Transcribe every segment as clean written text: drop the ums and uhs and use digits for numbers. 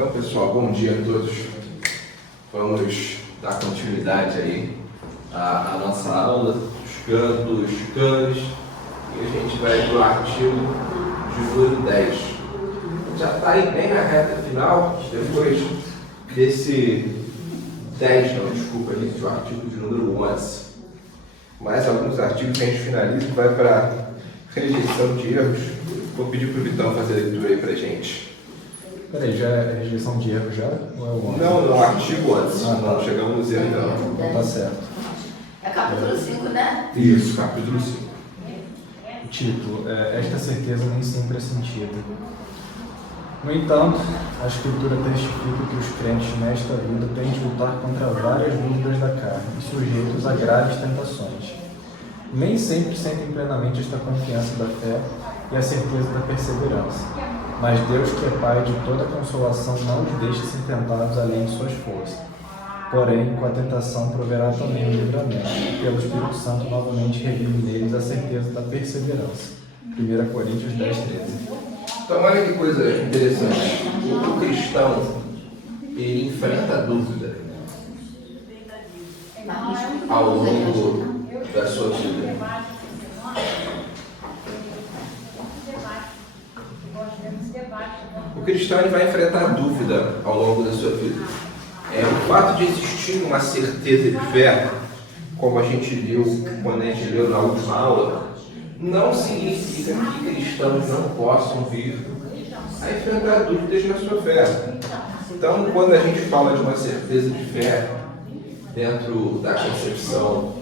Então, pessoal, bom dia a todos. Vamos dar continuidade aí à nossa aula dos cânones e a gente vai para o artigo de número 10. Já está aí bem na reta final, depois desse 10, não, desculpa, gente, o artigo de número 11. Mais alguns artigos que a gente finaliza e vai para a rejeição de erros. Vou pedir para o Vitão fazer a leitura aí para a gente. Peraí, já é rejeição de erro já? Ou é o 11? Não, artigo antes. Tá. Não chegamos no zero ainda não. Então tá certo. É capítulo 5, né? Isso, capítulo 5. O título, esta certeza nem sempre é sentida. No entanto, a Escritura testifica que os crentes nesta vida têm de lutar contra várias dúvidas da carne e sujeitos a graves tentações. Nem sempre sentem plenamente esta confiança da fé e a certeza da perseverança. Mas Deus, que é Pai de toda consolação, não os deixa ser tentados além de suas forças. Porém, com a tentação proverá também o livramento, e pelo Espírito Santo novamente revive neles a certeza da perseverança. 1 Coríntios 10, 13. Então, olha que coisa interessante. O cristão, ele enfrenta a dúvida ao longo da sua vida. O cristão ele vai enfrentar a dúvida ao longo da sua vida. O fato de existir uma certeza de fé, como a gente viu quando a gente leu na última aula, não significa que cristãos não possam vir a enfrentar dúvidas na sua fé. Então, quando a gente fala de uma certeza de fé dentro da concepção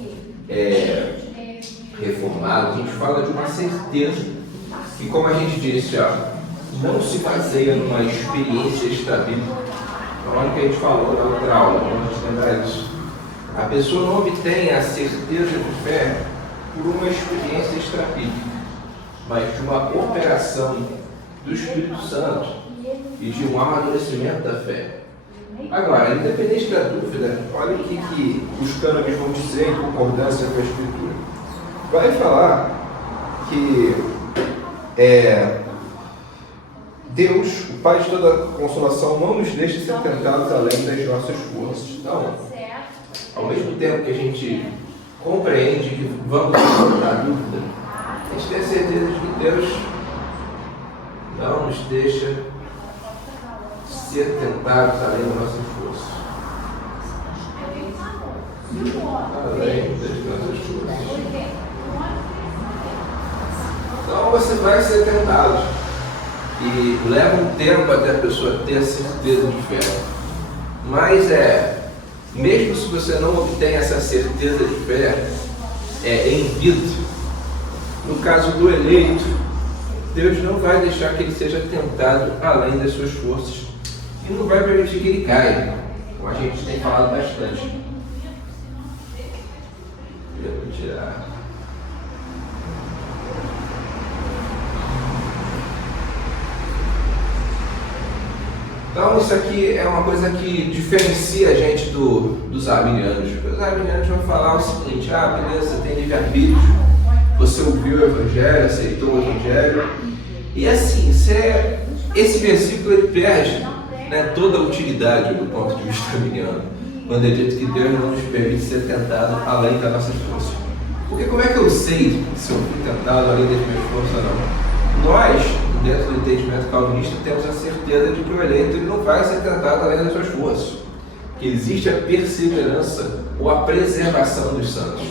reformada, a gente fala de uma certeza que, como a gente disse, não se baseia numa experiência extrabíblica. Olha o que a gente falou na outra aula, vamos lembrar isso. A pessoa não obtém a certeza de fé por uma experiência extrabíblica, mas de uma operação do Espírito Santo e de um amadurecimento da fé. Agora, independente da dúvida, olha o que os cânones vão dizer em concordância com a Escritura. Vai falar que Deus, o Pai de toda consolação, não nos deixa ser tentados além das nossas forças. Então, ao mesmo tempo que a gente compreende que vamos enfrentar dúvida, a gente tem a certeza de que Deus não nos deixa ser tentados além das nossas forças. Além das nossas forças. Então você vai ser tentado. E leva um tempo até a pessoa ter a certeza de fé. Mas mesmo se você não obtém essa certeza de fé em vida, no caso do eleito, Deus não vai deixar que ele seja tentado além das suas forças e não vai permitir que ele caia, como a gente tem falado bastante. Eu vou tirar. Então isso aqui é uma coisa que diferencia a gente dos arminianos. Os arminianos vão falar o seguinte: beleza, você tem livre-arbítrio, você ouviu o Evangelho, aceitou o Evangelho, e assim, esse versículo ele perde toda a utilidade do ponto de vista arminiano, quando é dito que Deus não nos permite ser tentado além das nossas forças. Porque como é que eu sei se eu fui tentado além das minhas forças ou não? Nós, dentro do entendimento calvinista, temos a certeza de que o eleito ele não vai ser tentado além das suas forças. Que existe a perseverança ou a preservação dos santos.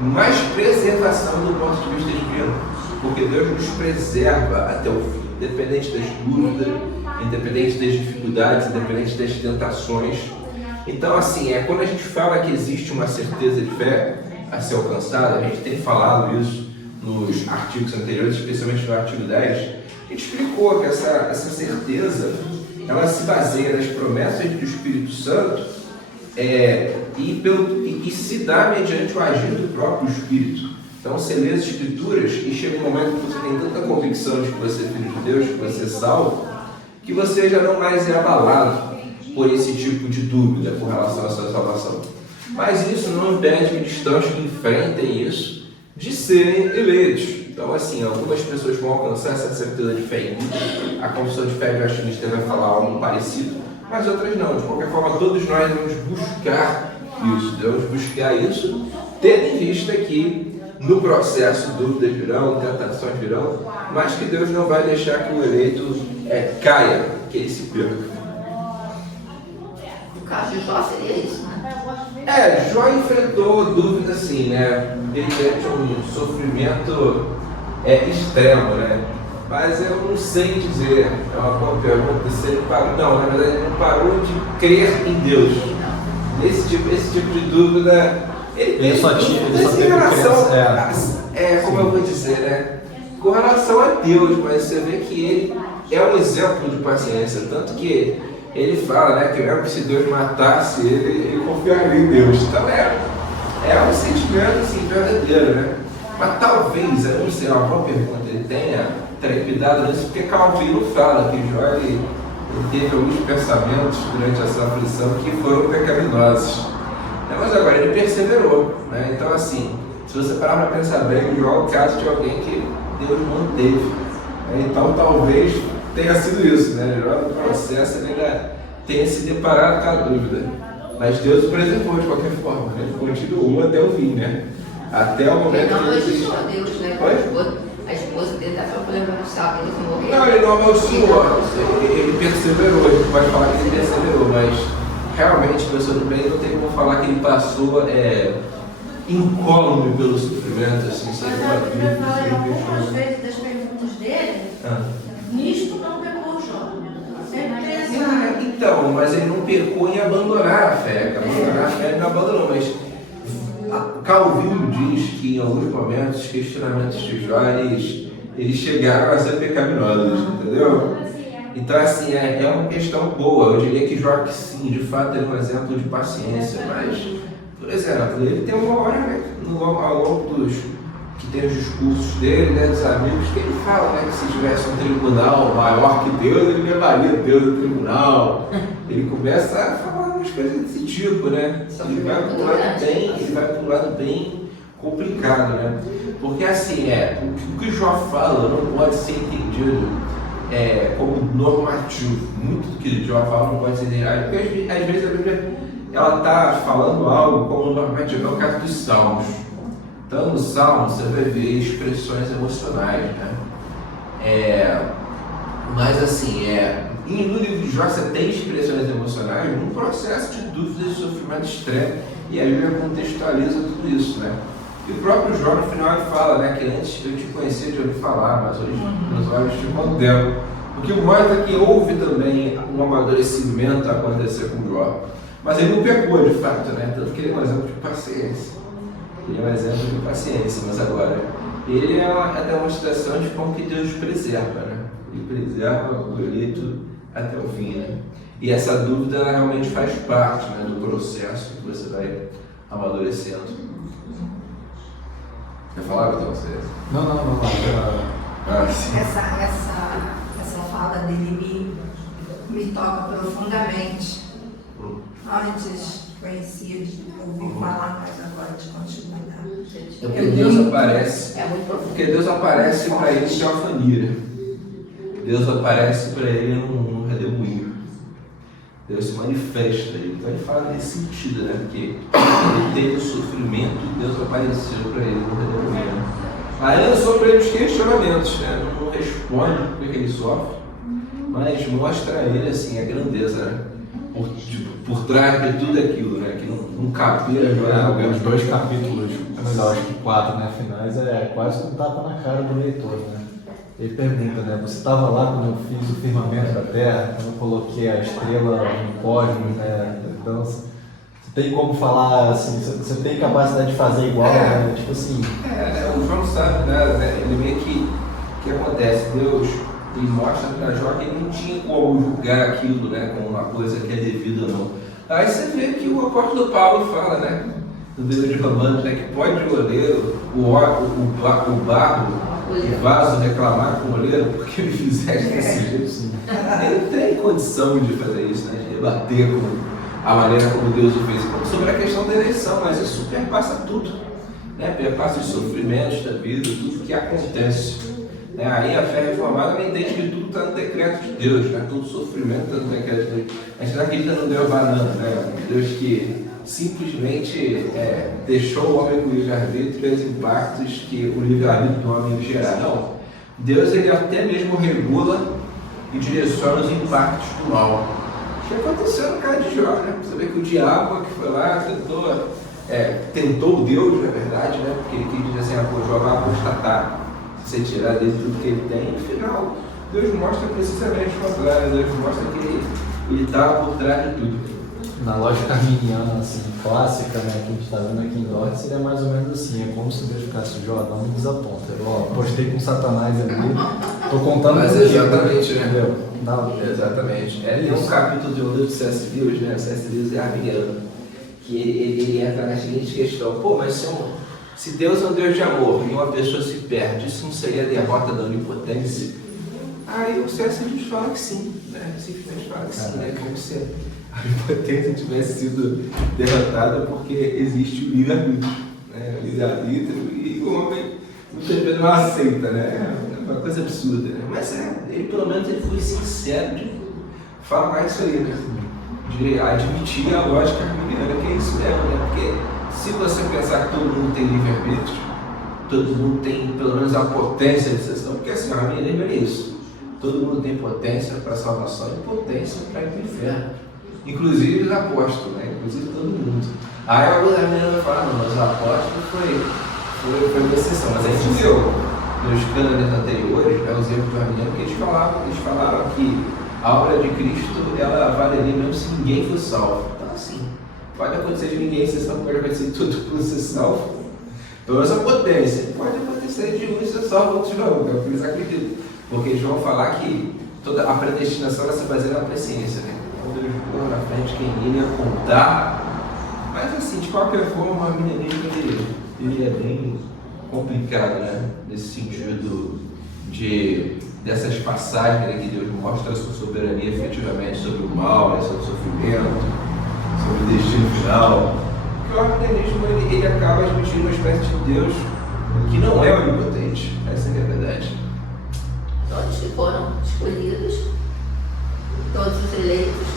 Mais preservação do ponto de vista divino. Porque Deus nos preserva até o fim, independente das dúvidas, independente das dificuldades, independente das tentações. Então, assim, quando a gente fala que existe uma certeza de fé a ser alcançada, a gente tem falado isso nos artigos anteriores, especialmente no artigo 10, a gente explicou que essa certeza ela se baseia nas promessas do Espírito Santo e se dá mediante o agir do próprio Espírito. Então você lê as Escrituras e chega um momento que você tem tanta convicção de que você é filho de Deus, que você é salvo, que você já não mais é abalado por esse tipo de dúvida com relação à sua salvação. Mas isso não impede cristãos que enfrentem isso de serem eleitos. Então, assim, algumas pessoas vão alcançar essa certeza de fé em Deus. A confissão de fé Westminster vai falar algo parecido, mas outras não. De qualquer forma, todos nós devemos buscar isso. Devemos buscar isso, tendo em vista que no processo dúvidas virão, tentações virão, mas que Deus não vai deixar que o eleito caia, que ele se perca. No caso de Jó seria isso, né? Jó enfrentou dúvida assim, né? Ele teve um sofrimento extremo, né? Mas eu não sei dizer, é uma boa pergunta, se ele parou. Não, na verdade ele não parou de crer em Deus. Esse tipo de dúvida, ele só teve relação, como eu vou dizer, né? Com relação a Deus, mas você vê que ele é um exemplo de paciência, tanto que ele fala, né, que mesmo que se Deus matasse ele confiaria em Deus. Então é um sentimento assim, verdadeiro, né? Mas talvez, eu não sei, é uma boa pergunta, ele tenha cuidado nisso, porque Calvino fala que Jó ele teve alguns pensamentos durante essa aflição que foram pecaminosos. Mas agora ele perseverou, né? Então assim, se você parar para pensar bem, Jó é o caso de alguém que Deus manteve. Então talvez tenha sido isso, né? Jó no processo ele ainda tenha se deparado com a dúvida. Mas Deus o preservou de qualquer forma, né? Ele continuou até o fim, né? Até o momento que ele desistiu. Deus, né? A esposa dele está problema no sábado, ele morreu. Não, ele não amaldiçoou, ele perseverou, a gente pode falar que ele perseverou, mas realmente, pensando bem, não tem como falar que ele passou incólume pelo sofrimento, assim, sem Mas a Bíblia fala em algumas vezes das perguntas dele, nisto não pecou Jó. Sempre tem essa... Então, mas ele não pecou em abandonar a fé. Abandonar a fé ele não abandonou, mas Calvino diz que em alguns momentos os questionamentos de Jó eles chegaram a ser pecaminosos, entendeu? Então assim, é uma questão boa. Eu diria que Jó, sim, de fato é um exemplo de paciência, mas, por exemplo, ele tem uma hora, né, ao longo dos que tem os discursos dele, né, dos amigos, que ele fala, né, que se tivesse um tribunal maior que Deus, ele levaria Deus ao tribunal. Ele começa a falar umas coisas desse tipo, né? Ele vai para um lado bem complicado, né? Porque assim, o que Jó fala não pode ser entendido como normativo. Muito do que Jó fala não pode ser entendido. Porque às vezes a Bíblia ela está falando algo como normativo, é o caso dos Salmos. Então, no Salmo, você vai ver expressões emocionais, né? Mas, assim, no livro de Jó, você tem expressões emocionais num processo de dúvida e sofrimento extremo, e a Bíblia contextualiza tudo isso, né? E o próprio Jó, no final, ele fala, né, que antes eu te conhecia de ouvir falar, mas hoje meus olhos te contemplam. O que mostra que houve também um amadurecimento a acontecer com Jó. Mas ele não pecou, de fato, né? Tanto que ele é um exemplo de paciência. Ele é um exemplo de paciência, mas agora, ele é a demonstração de como que Deus preserva, né? Ele preserva o eleito até o fim, né? E essa dúvida ela realmente faz parte, né, do processo que você vai amadurecendo. Quer falar, Vitor? Não. Sim. Essa fala dele me toca profundamente. Antes conhecia de ouvir falar, mas agora de continuidade. Porque Deus aparece. É muito profundo. Porque Deus aparece para ele em teofania. Deus aparece para ele num redemoinho. Deus se manifesta. Então ele fala nesse sentido, né? Porque ele teve o sofrimento e Deus apareceu para ele no redemoinho. Aí lançou para ele os questionamentos, né? Não responde porque ele sofre, mas mostra a ele assim, a grandeza, né? Por trás de tudo aquilo, né? Que num capítulo, Os 2 capítulos, acho que 4, né, finais, quase um tapa na cara do leitor, né? Ele pergunta, né? Você estava lá quando eu fiz o firmamento da terra, quando eu coloquei a estrela no cosmos, né? Então, você tem como falar assim, você tem capacidade de fazer igual, né? Tipo assim. O João sabe, né? Ele meio que acontece, Deus. Ele mostra para Jó que ele não tinha como julgar aquilo, né, como uma coisa que é devida ou não. Aí você vê que o apóstolo Paulo fala, né, no livro de Romanos, né, que pode o oleiro, o barro, o vaso reclamar com o oleiro porque ele fizeste desse jeito. Ele não tem condição de fazer isso, né, de debater com a maneira como Deus o fez. Sobre a questão da eleição, mas isso perpassa tudo. né? Perpassa os sofrimentos da vida, tudo que acontece. Né? Aí a fé reformada ela entende que tudo está no decreto de Deus, né? Todo sofrimento está no decreto de Deus. A gente não acredita no Deus banana, né? Deus que simplesmente deixou o homem com o livre-arbítrio e os impactos que o livre-arbítrio do homem gerar. Não. Deus ele até mesmo regula e direciona os impactos do mal. O que aconteceu no caso de Jó, né? Você vê que o diabo que foi lá, tentou Deus, na verdade, né? Porque ele quis dizer assim, Jó vai apostatar, se você tirar dele tudo que ele tem, e no final, Deus mostra precisamente o contrário, Deus mostra que ele estava por trás de tudo. Na lógica arminiana, assim, clássica, né, que a gente está vendo aqui em Dort, seria mais ou menos assim, é como se Deus ficasse, Jó, não me desaponta. Eu apostei com Satanás ali, tô contando mas contigo, exatamente, né? Entendeu? Exatamente. Tem um capítulo do livro de C.S. Lewis, né? C.S. Lewis é arminiano, que ele entra na seguinte questão, mas se Deus é um Deus de amor e uma pessoa se perde, isso não seria a derrota da onipotência? Aí o C.S. Lewis fala que sim, né? Simplesmente fala que sim, né? Como se a onipotência tivesse sido derrotada porque existe o livre-arbítrio, né? O livre-arbítrio e o homem muitas vezes não aceita, né? É uma coisa absurda, né? Mas ele pelo menos ele foi sincero de falar isso aí, né? De admitir a lógica arminiana, que é isso mesmo, né? Porque se você pensar que todo mundo tem livre-arbítrio, todo mundo tem pelo menos a potência de decisão, porque assim, o arminianismo é isso. Todo mundo tem potência para a salvação e potência para ir para o inferno. Inclusive os apóstolos, né? Inclusive todo mundo. Aí alguns arminianos falam, não, mas o apóstolo foi uma exceção. Mas a gente viu nos cânones anteriores, né, os erros do arminiano, que eles falavam que a obra de Cristo ela valeria mesmo se ninguém fosse salvo. Então assim, pode acontecer de ninguém ser salvo, pode acontecer de todo mundo ser salvo. Pelo menos a potência. Pode acontecer de uns ser salvo, outros não, é o que eles acreditam. Porque eles vão falar que toda a predestinação ela se baseia na presciência, né? Quando eles pôr na frente quem iria contar. Mas assim, de qualquer forma, o arminianismo ele é bem complicado, né? Nesse sentido dessas passagens, né, que Deus mostra a sua soberania efetivamente sobre o mal, né, sobre o sofrimento, sobre o destino final. Porque o arminianismo ele acaba admitindo uma espécie de Deus que não é onipotente. Essa é a verdade. Todos que foram escolhidos, todos os eleitos,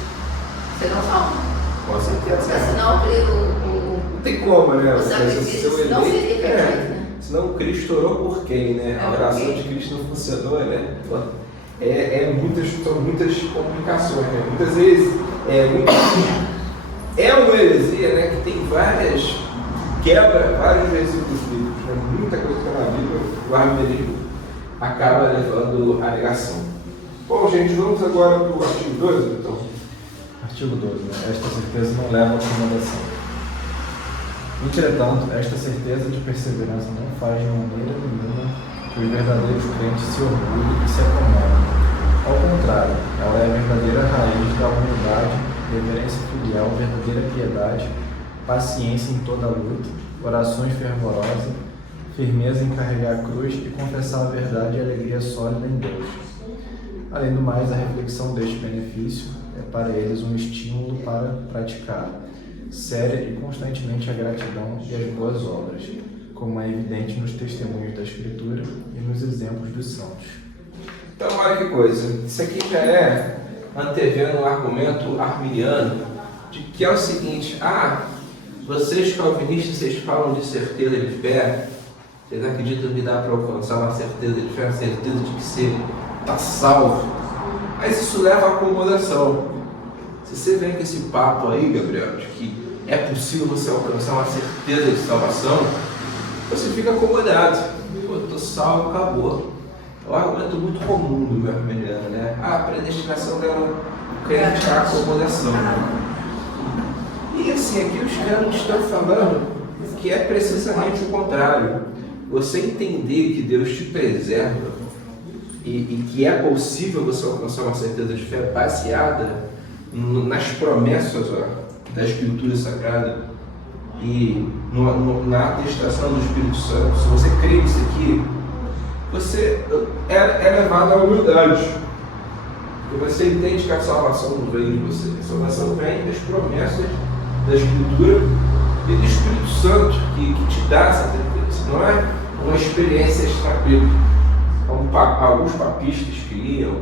serão salvos. Com certeza. Porque senão não tem como, né? O sacrifício não seria perfeito, né? Senão Cristo orou por quem, né? A oração de Cristo não funcionou, né? São muitas complicações, né? Muitas vezes é uma heresia, né? Que tem quebra vários versículos bíblicos, né? Muita coisa que está na Bíblia, o arminianismo acaba levando a negação. Bom, gente, vamos agora para o artigo 12, então. Artigo 12. Né? Esta certeza não leva à acomodação. Entretanto, esta certeza de perseverança não faz de maneira nenhuma que os verdadeiros crentes se orgulhem e se acomodem. Ao contrário, ela é a verdadeira raiz da humildade, reverência filial, verdadeira piedade, paciência em toda a luta, orações fervorosas, firmeza em carregar a cruz e confessar a verdade e alegria sólida em Deus. Além do mais, a reflexão deste benefício é para eles um estímulo para praticar séria e constantemente a gratidão e as boas obras, como é evidente nos testemunhos da Escritura e nos exemplos dos santos. Então, olha que coisa, isso aqui já é antevendo um argumento arminiano de que é o seguinte: vocês calvinistas, vocês falam de certeza de fé, vocês acreditam que dá para alcançar uma certeza de fé, uma certeza de que você está salvo, mas isso leva à acomodação. Se você vem com esse papo aí, Gabriel, de que é possível você alcançar uma certeza de salvação, você fica acomodado. Pô, estou salvo, acabou. É um argumento muito comum do meu arminiano, né? A predestinação dela, o crente é a acomodação. E assim, aqui os caras estão falando que é precisamente o contrário. Você entender que Deus te preserva e que é possível você alcançar uma certeza de fé baseada nas promessas da Escritura Sagrada e na atestação do Espírito Santo. Se você crê nisso aqui, você é levado à humildade. Porque você entende que a salvação não vem de você. A salvação vem das promessas da Escritura e do Espírito Santo que te dá essa certeza. não é uma experiência extrabíblica. Alguns papistas criam,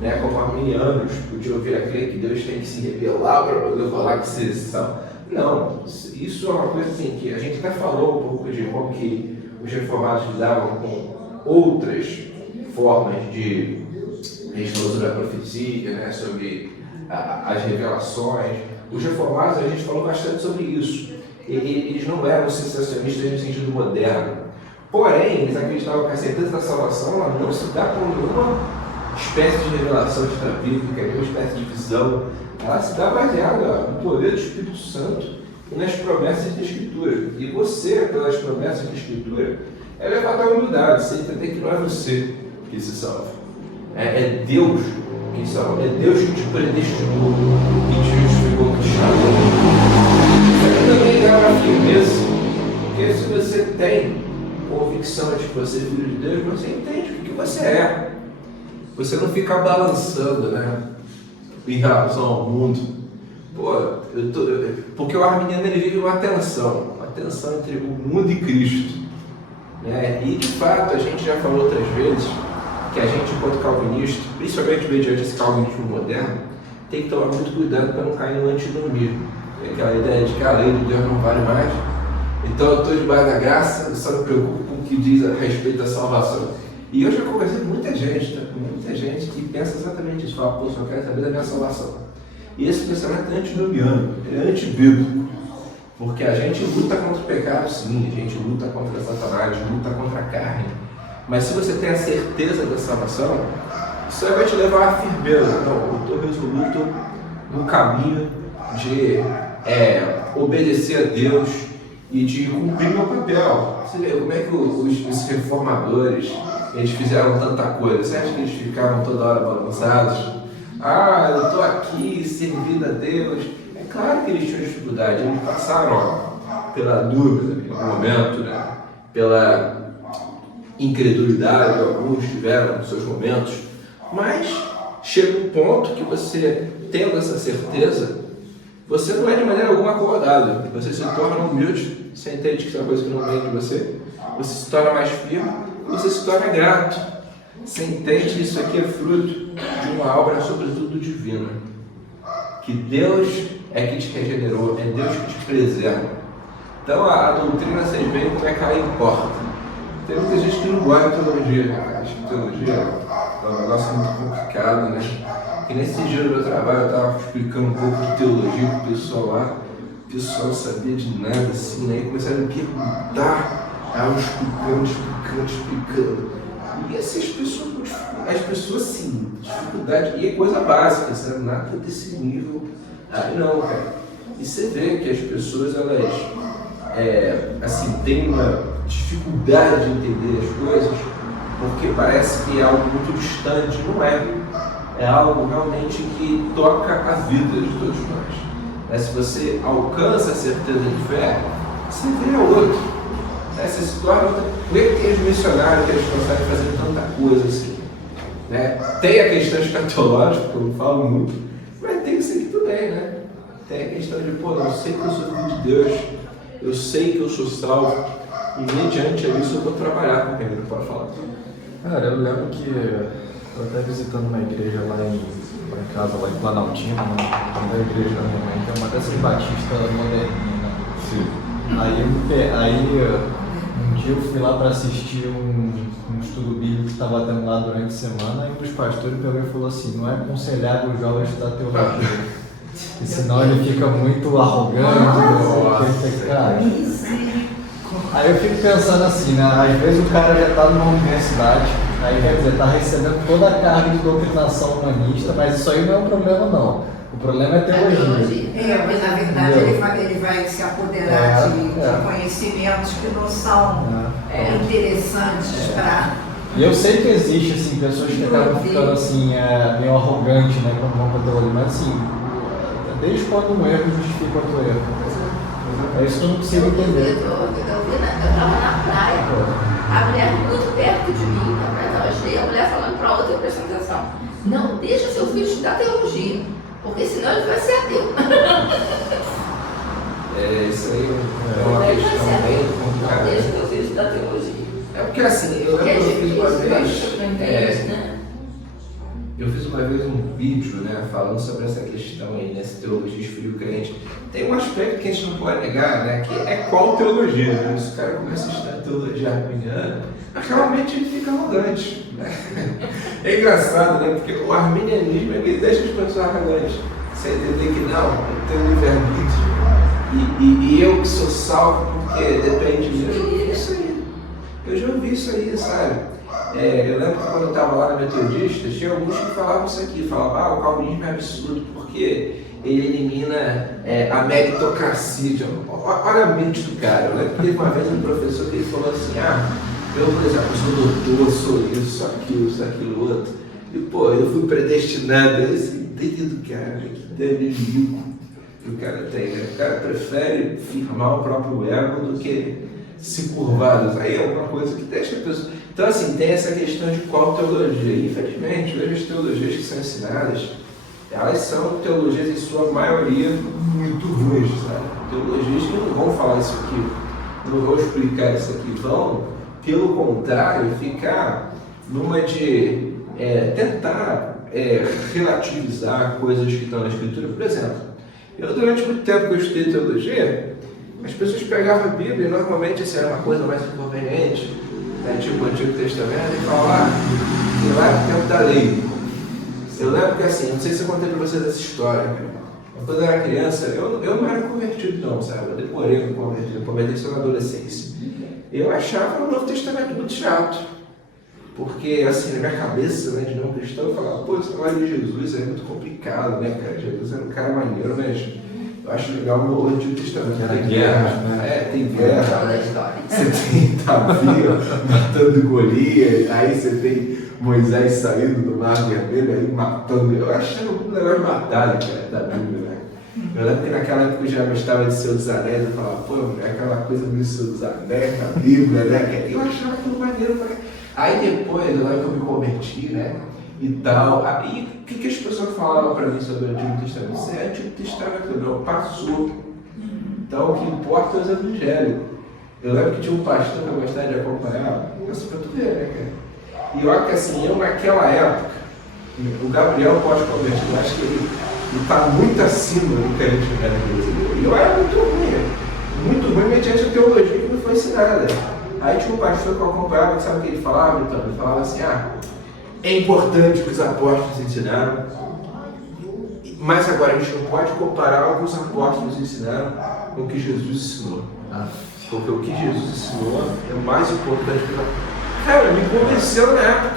né, como arminianos, podiam vir a crer que Deus tem que se revelar para poder falar que vocês são. Não, isso é uma coisa assim que a gente até falou um pouco de como que os reformados lidavam com outras formas de sobre a profecia, né, sobre as revelações. Os reformados, a gente falou bastante sobre isso. Eles não eram sensacionistas no sentido moderno. Porém, eles acreditavam que a certeza da salvação ela não se dá por nenhuma espécie de revelação extrabíblica, nenhuma espécie de visão. Ela se dá baseada no poder do Espírito Santo e nas promessas da Escritura. E você, pelas promessas da Escritura, é levado à humildade, você entender que não é você que se salva. É Deus que salva, é Deus que te predestinou, que te justificou, que te chamou. Mas também dá uma firmeza, porque se você tem convicção de que você é filho de Deus, você entende o que você é. Você não fica balançando, né, em relação ao mundo. Porque o arminiano ele vive uma tensão entre o mundo e Cristo. Né? E de fato, a gente já falou outras vezes que a gente, enquanto calvinista, principalmente mediante esse calvinismo moderno, tem que tomar muito cuidado para não cair no antinomismo. Aquela ideia de que a lei de Deus não vale mais. Então eu estou debaixo da graça, eu só me preocupo com o que diz a respeito da salvação. E eu já conversei com muita gente, tá? Muita gente que pensa exatamente isso. Fala, pô, só quero saber da minha salvação. E esse pensamento é antinomiano, é antibíblico. Porque a gente luta contra o pecado, sim, a gente luta contra Satanás, luta contra a carne. Mas se você tem a certeza da salvação, isso vai te levar à firmeza. Não, eu estou resoluto no caminho de obedecer a Deus e de cumprir meu papel. Você vê como é que os reformadores eles fizeram tanta coisa? Você acha que eles ficavam toda hora balançados? Eu estou aqui servindo a Deus. É claro que eles tinham dificuldade, eles passaram pela dúvida em algum momento, né? Pela incredulidade, alguns tiveram nos seus momentos, mas chega um ponto que você, tendo essa certeza, você não é de maneira alguma acomodado, você se torna humilde, você entende que isso é uma coisa que não vem de você se torna mais firme, você se torna grato, você entende que isso aqui é fruto de uma obra sobretudo divina, que Deus é que te regenerou, é Deus que te preserva. Então a doutrina, vocês veem como é que ela importa. Tem muita gente que não gosta de teologia, né? Acho que teologia é um negócio muito complicado, né? E nesse dia do meu trabalho eu estava explicando um pouco de teologia para o pessoal lá. O pessoal não sabia de nada, assim, né? E começaram a me perguntar. Eu explicando. E as pessoas, sim, dificuldade. E é coisa básica, sabe? Nada desse nível. Aí não, cara. E você vê que as pessoas, elas, têm uma dificuldade de entender as coisas, porque parece que é algo muito distante, não é? É algo realmente que toca a vida de todos nós. Se você alcança a certeza de fé, você vê a outro. Você se torna outra. Por que tem os missionários que eles conseguem fazer tanta coisa assim? Né? Tem a questão escatológica, que eu falo muito, mas tem isso aqui também, né? Tem a questão de, eu sei que eu sou filho de Deus, eu sei que eu sou salvo, e mediante a isso eu vou trabalhar com o reino. Pode falar. Cara, eu lembro que eu até visitando uma igreja lá em casa, lá em Planaltina, na igreja da minha mãe, que é uma dessas batistas moderninhas, né? Sim. Aí um dia eu fui lá para assistir um estudo bíblico que estava tendo lá durante a semana, e um dos pastores pegou e falou assim: não é aconselhável o jovem estudar teologia, e senão ele fica muito arrogante, cara. Aí eu fico pensando assim, né? Às vezes o cara já está numa universidade, aí quer dizer, está recebendo toda a carga de doutrinação humanista, mas isso aí não é um problema, não. O problema é teologia. Porque na verdade ele vai se apoderar de conhecimentos que não são interessantes para... E eu sei que existe, assim, pessoas que acabam ficando, assim, meio arrogantes, né, quando vão para a teologia, mas assim, desde quando um erro justifica outro erro. É isso que eu não consigo entender. Eu estava na praia, a mulher muito perto de mim, na praia estava cheia, a mulher falando para outra, eu prestando atenção: não deixa seu filho estudar teologia, porque senão ele vai ser ateu. Isso aí é uma questão bem complicada. Não deixa os filhos da teologia. É porque assim, eu lembro que eu fiz uma vez. Eu fiz uma vez um vídeo, né, falando sobre essa questão aí, nessa teologia esfrio crente. Tem um aspecto que a gente não pode negar, né, que é qual teologia, né? Se o cara começa a estudar teologia arminiana, realmente ele fica arrogante, né? É engraçado, né, porque o arminianismo ele deixa as pessoas arrogantes. Você entender que não, eu tenho livre-arbítrio e eu que sou salvo porque depende de mim. Eu já ouvi isso aí. Eu já ouvi isso aí, sabe? Eu lembro que quando eu estava lá na Metodista, tinha alguns que falavam isso aqui, falavam, o calvinismo é absurdo porque ele elimina a meritocracia. Olha a mente do cara. Eu lembro que teve uma vez um professor que ele falou assim, eu, por exemplo, sou doutor, sou isso, sou aquilo, outro. E, pô, eu fui predestinado. Esse dedo do cara, que deve rico que o cara tem, né? O cara prefere firmar o próprio ego do que se curvar. Aí é uma coisa que deixa a pessoa... Então, assim, tem essa questão de qual teologia. E, infelizmente, hoje as teologias que são ensinadas, elas são teologias, em sua maioria, muito ruins, sabe? Teologias que não vão falar isso aqui, não vão explicar isso aqui, vão, pelo contrário, ficar numa de tentar relativizar coisas que estão na Escritura. Por exemplo, eu, durante muito tempo que eu estudei teologia, as pessoas pegavam a Bíblia e normalmente assim, era uma coisa mais inconveniente, né, tipo o Antigo Testamento, e falavam, que lá é o tempo da lei. Eu lembro que assim, não sei se eu contei para vocês essa história, quando eu era criança, eu não era convertido não, sabe? Eu demorei para converter, eu converti só na adolescência. Eu achava o Novo Testamento muito chato, porque assim, na minha cabeça, né, de não cristão, eu falava, pô, esse negócio de Jesus é muito complicado, né, cara? Jesus era um cara maneiro, mas eu acho legal o Antigo Testamento. Tem guerra, né? Tem guerra. Da história. Você tem Davi matando Golias, aí você tem Moisés saindo do Mar Vermelho, aí matando. Eu achava um negócio de batalha, cara, da Bíblia, né? Eu lembro que naquela época eu já gostava de Senhor dos Anéis, eu falava, pô, é aquela coisa do Senhor dos Anéis na Bíblia, né? Eu achava aquilo maneiro, mas... Aí depois, eu lembro que eu me converti, né? E tal. Aí o que as pessoas falavam para mim sobre o Antigo Testamento? Isso é Antigo Testamento, não, passou. Então o que importa é os evangelhos. Eu lembro que tinha um pastor que eu gostava de acompanhar, isso pra tu ver, né, cara? E olha que assim, eu naquela época, o Gabriel pós-convertido, eu acho que ele está muito acima do que a gente vê na igreja. E eu era muito ruim mediante a teologia que não foi ensinada. Aí tinha um pastor que eu acompanhava, que sabe o que ele falava? Então, ele falava assim, é importante o que os apóstolos ensinaram, mas agora a gente não pode comparar o que os apóstolos ensinaram com o que Jesus ensinou. Porque o que Jesus ensinou é o mais importante que nós... Cara, me convenceu na época.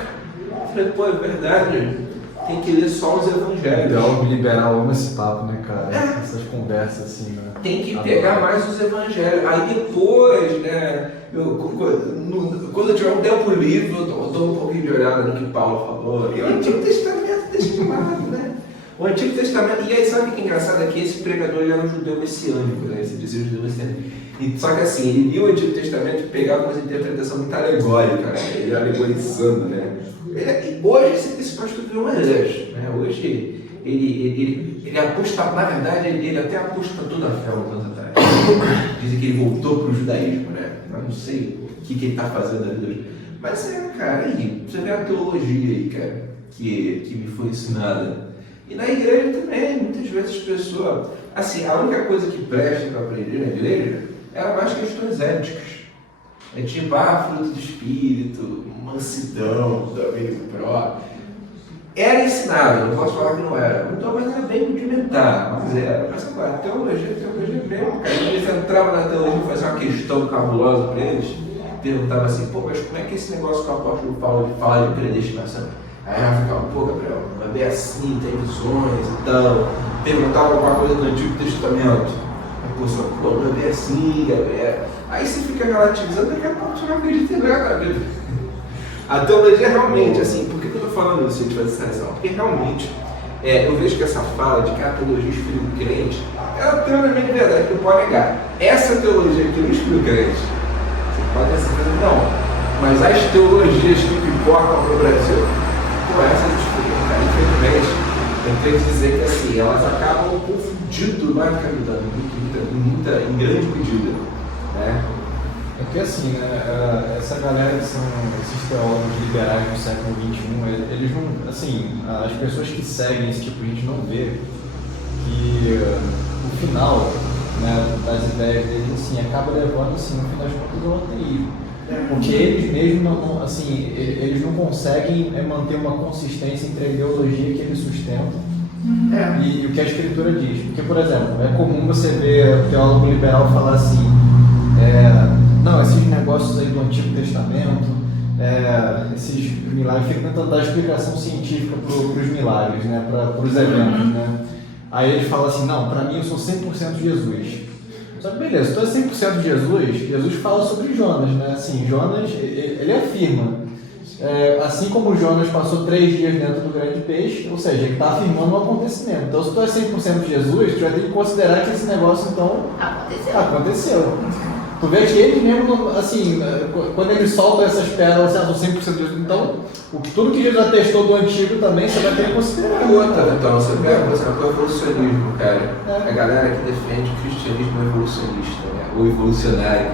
Eu falei, pô, é verdade, tem que ler só os evangelhos. Legal liberal ama esse papo, né, cara? Essas conversas assim, né? Tem que pegar mais os evangelhos. Aí depois, né, quando eu tiver um tempo livre, eu dou um pouquinho de olhada no que Paulo falou. E o Antigo Testamento deixa de lado, né? O Antigo Testamento, e aí sabe o que é engraçado? É que esse pregador ele era um judeu messiânico, né? Esse dizia judeu messiânico. E, só que assim, ele lia o Antigo Testamento e pegava uma interpretação muito alegórica, né? Ele ia alegorizando, né? Hoje esse pastor virou um herege, né? Hoje ele aposta, na verdade, ele até apostatou da fé uns anos atrás. Dizem que ele voltou para o judaísmo, né? Eu não sei o que ele está fazendo na vida hoje. Mas cara, aí, você vê a teologia aí, cara, que me foi ensinada. E na igreja também, muitas vezes as pessoas... Assim, a única coisa que presta para aprender na igreja era mais questões éticas. É tipo, fruto do espírito, mansidão, domínio próprio. Era ensinado, não posso falar que não era. Então, mas era bem rudimentar, mas era. Mas agora, teologia mesmo, cara. Eles entravam na teologia e faziam uma questão cabulosa para eles, perguntavam assim, pô, mas como é que esse negócio que o apóstolo Paulo fala de predestinação? Aí ela ficava, pô, Gabriel, não é bem assim, tem visões e tal. Perguntava alguma coisa do Antigo Testamento. Aí, pô, não é bem assim, Gabriel. Aí você fica relativizando, daqui a pouco você não acredita em nada, Bíblia. A teologia realmente, assim, por que eu estou falando isso, de fazer essa lição? Porque realmente, eu vejo que essa fala de que a teologia exclui o crente, ela tem uma grande verdade que eu posso negar. Essa teologia que não exclui o crente, você pode ter certeza que não. Mas as teologias que importam para o Brasil, pô, essa disputa, cara, infelizmente, Eu tenho que dizer que assim, elas acabam confundindo mais do que ajudando, em grande medida, né? É porque assim, né, essa galera que são esses teólogos liberais do século XXI, eles não, assim, as pessoas que seguem esse tipo de gente não vê que o final, né, das ideias deles, assim, acaba levando, assim, no fim das contas, ao ateísmo. Porque eles mesmos, não, assim, eles não conseguem manter uma consistência entre a ideologia que eles sustentam e o que a Escritura diz. Porque, por exemplo, é comum você ver o teólogo liberal falar assim, não, esses negócios aí do Antigo Testamento, esses milagres, fica tentando dar explicação científica para os milagres, né, para os eventos, né. Aí ele fala assim, não, para mim eu sou 100% Jesus. Só que beleza, tu é 100% Jesus fala sobre Jonas, né? Assim, Jonas, ele afirma, assim como Jonas passou 3 dias dentro do grande peixe, ou seja, ele está afirmando um acontecimento. Então, se tu é 100% Jesus, tu vai ter que considerar que esse negócio, então, aconteceu. Tu vê que eles mesmo, assim, quando eles soltam essas pérolas, assim, são 100% Jesus, então, tudo que Jesus atestou do Antigo também, você vai ter que considerar. Então, você pega, por exemplo, o evolucionismo, cara. A galera que defende o cristianismo evolucionista, né? Ou evolucionário,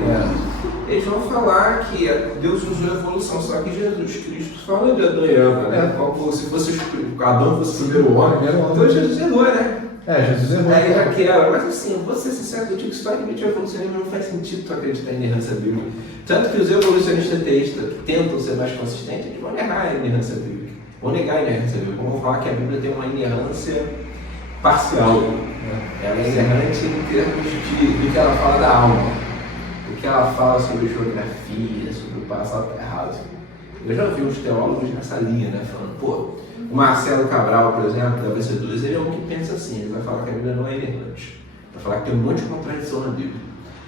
eles vão falar que Deus usou a evolução, só que Jesus Cristo fala de Adão e Eva, né? Como se fosse Adão fosse o primeiro homem, então Jesus errou, né? Jesus errou. Aí já quebra, mas assim, vou ser sincero, eu digo que historicamente o evolucionismo não faz sentido tu acreditar em inerrância bíblica. Tanto que os evolucionistas teístas que tentam ser mais consistentes, eles vão negar a inerrância bíblica. Vão negar a inerrância bíblica. Vão falar que a Bíblia tem uma inerrância parcial. Ela é inerrante em termos do que ela fala da alma. O que ela fala sobre geografia, sobre o passado errado. Eu já ouvi uns teólogos nessa linha, né? Falando, pô, o Marcelo Cabral, por exemplo, da BC2, ele é um que pensa assim, ele vai falar que a Bíblia não é inerrante. Vai falar que tem um monte de contradição na Bíblia.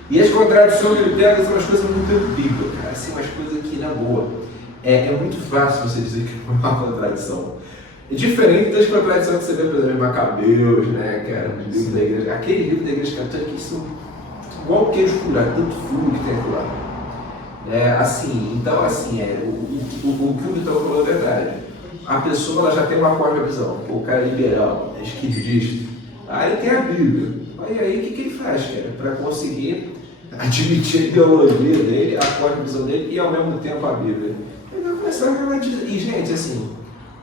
E as contradições que ele pega são umas coisas muito ambíguas, cara, assim, umas coisas que, na boa, é muito fácil você dizer que não é uma contradição. É diferente das contradições que você vê, por exemplo, em Macabeus, né, cara, no livro da igreja. Aquele livro da igreja católica, que são igual o queijo furado, tanto furo que tem aquilo lá. Assim, então, assim, o público está falando a verdade. A pessoa ela já tem uma cosmovisão. Pô, o cara é liberal, é esquerdista. Aí tem a Bíblia. E aí o que ele faz, cara? Para conseguir admitir a ideologia dele, a cosmovisão dele e ao mesmo tempo a Bíblia. Ele vai começar a relativizar. E, gente, assim,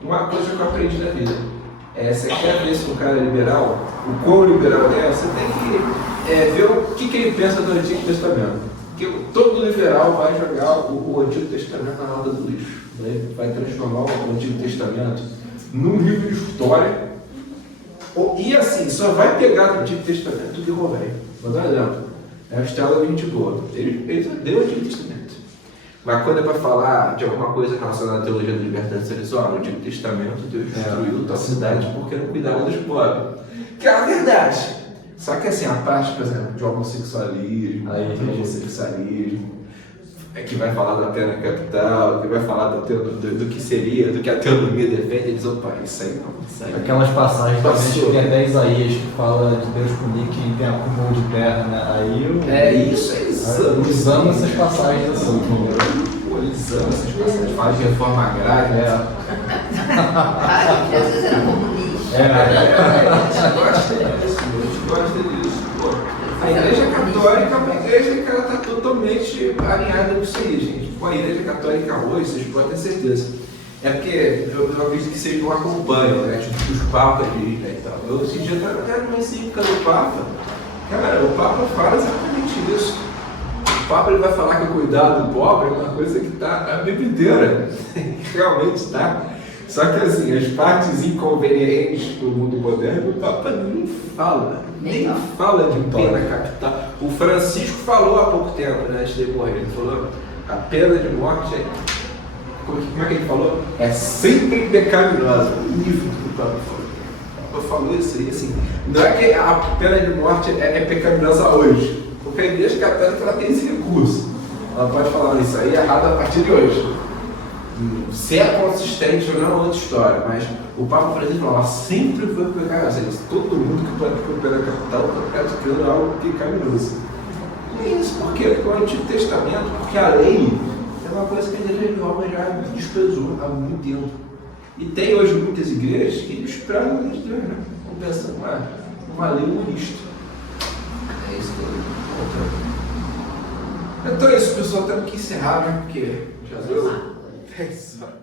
uma coisa que eu aprendi na vida. Você quer ver se um cara é liberal, o quão liberal é, você tem que ver o que ele pensa do Antigo Testamento. Porque todo liberal vai jogar o Antigo Testamento na roda do lixo. Vai transformar o Antigo Testamento num livro de história e assim, só vai pegar do Antigo Testamento o que convém. Vou dar um exemplo. A Estela de boa. Ele deu o Antigo Testamento. Mas quando é para falar de alguma coisa relacionada à teologia da liberdade, ele diz, no Antigo Testamento Deus destruiu tua cidade porque não cuidava dos pobres. Que é a verdade. Só que assim, a parte, por exemplo, de homossexualismo, que vai falar da pena capital, que vai falar do que seria, do que a teonomia defende, eles opa, isso aí não. Isso aí aquelas passagens também, tem até Isaías que fala de Deus punir quem tem acúmulo de terra, né? Aí eles amam essas passagens assim. Eles amam essas passagens, falam de reforma agrária. Que às vezes era comunista. A gente gosta disso. A Igreja Católica é uma igreja que ela está totalmente alinhada com isso aí, gente. Com a Igreja Católica hoje, vocês podem ter certeza. É porque eu acredito que vocês não acompanham, né? Tipo, os papas dizem, né, e tal. Eu, esse dia, estava numa encíclica do Papa. Cara, o Papa fala exatamente isso. O Papa ele vai falar que o cuidado do pobre é uma coisa que está a Bíblia inteira. Realmente está. Só que assim, as partes inconvenientes do mundo moderno, o Papa nem fala. Nem fala de pena capital. O Francisco falou há pouco tempo, né, antes de morrer, ele falou a pena de morte como é que ele falou? É sempre pecaminosa. O livro que o Papa falou. O Papa falou isso aí, assim, não é que a pena de morte é pecaminosa hoje, porque a Igreja Católica ela tem esse recurso. Ela pode falar isso aí errado a partir de hoje. Se é consistente ou não é outra história, mas o Papa Francisco falou, sempre foi pecaminoso. Todo mundo que praticou pena capital está praticando algo pecaminoso. E é isso por quê? Porque o Antigo Testamento, porque a lei é uma coisa que a igreja de Roma já desprezou há muito tempo. E tem hoje muitas igrejas que eles pregam a lei de Deus, né? Vamos pensar, uma lei humanista. É isso que eu estou contando. Então é isso, pessoal. Temos que encerrar, né? Porque já deu 10 horas.